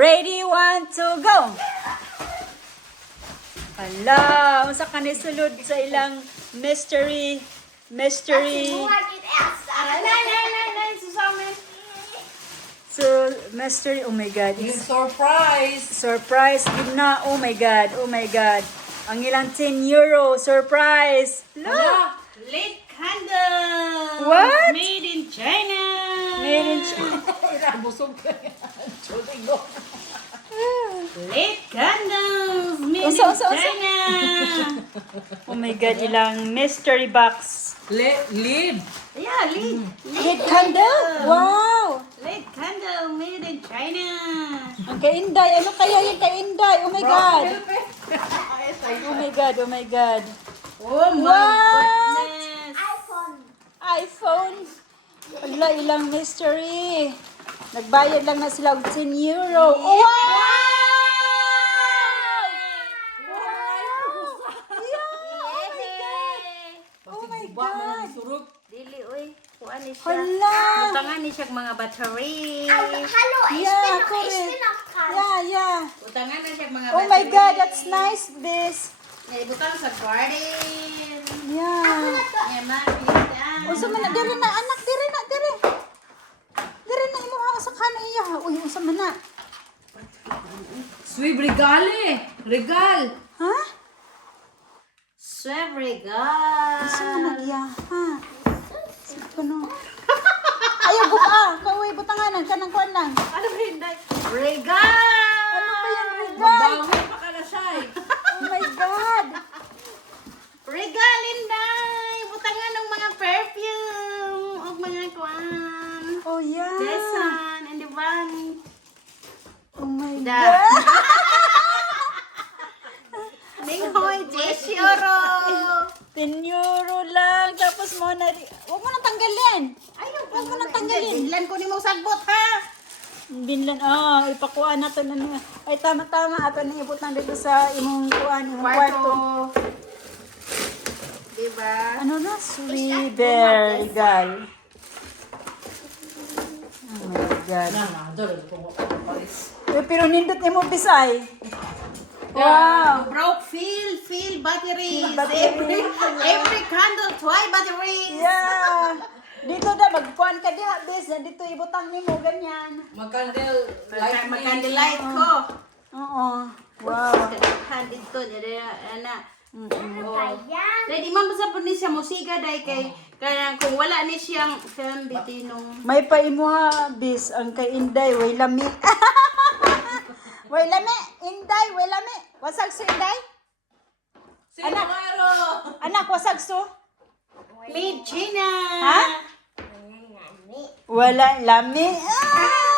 Ready, 1, 2, go! Hala, unsa ka ni sulod sa ilang mystery. So, mystery, oh my God. Yung surprise! Surprise, good na, oh my God. Ang ilang 10 euro, surprise. Look! Hala! Lit candle! What? Made in China! Made in China. Busog ka yan. Chulay ko. Lit candles! Made Unsa? in China! Oh my God, ilang mystery box. Live! Yeah, lit! Lit candle? Wow! Lit candle made in China! Ang kainday, ano kaya yung kainday? Oh my God! Oh my God, oh my God. Oh my What? goodness! iPhone. Wala, ilang mystery. Nagbayad lang na sila og 10 euro. Oh, wow! Oh my God! Dili, uy. Kuan ni siya. Hala! Utangan ni siya mga battery. Yeah, correct. Yeah. Utangan na siya mga Oh battery. my God, that's nice, this. Naibutang sa garden. Yeah. Eh, mapita. Unsa man na diri na anak, diri na. Diri na imuha sa kana iya. Uy, unsa man na? Sweet regale! Regal! Ha? Swebrigal. Unsa man na iya? Ha? Sino no? Ayaw buka. Kaway butanganan kanang kuan lang. Ano ba yun, Day? Regal! Ano ba yan, regal? Magbangon pa ka na siya eh. Oh my God. Regal, Inday! Butangan ng mga perfume o mga kuan. Oh yeah. Desan and the van. Oh my Da. God. Ninghoy, 10 euro! 10 euro lang. Tapos mo na huwag mo nang tanggalin. Ayaw, Huwag mo nang tanggalin. Ilan ko ni mong sagbot, ha? Binlan, ipakuha na to na. Ay, tama-tama. Ato na ibutan dito sa imong kuan, imong kwarto. Diba? Ano na? Sweeter. Regal. Oh my God. Doon ko palis. Pero nindot mo bisay. Wow. Broke fill batteries. Battery. Every candle, 2 batteries. Yeah. Dito na, magkuhan ka diha, bis. Dito ibutang nimo ganyan. Mag-candle light. Mag-candlelight ko. Oo. Wow. Dito, ana. Dahil di man basta po ni siya musika dahil kaya kung wala ni siyang film bitinong. May paimuha, bis. Ang kay Inday, way lami. Way lami. Inday, way lami. Wasag so, Inday? Sino mayro? Anak, wasag so? Made China. Ha? Wala lami. Ah!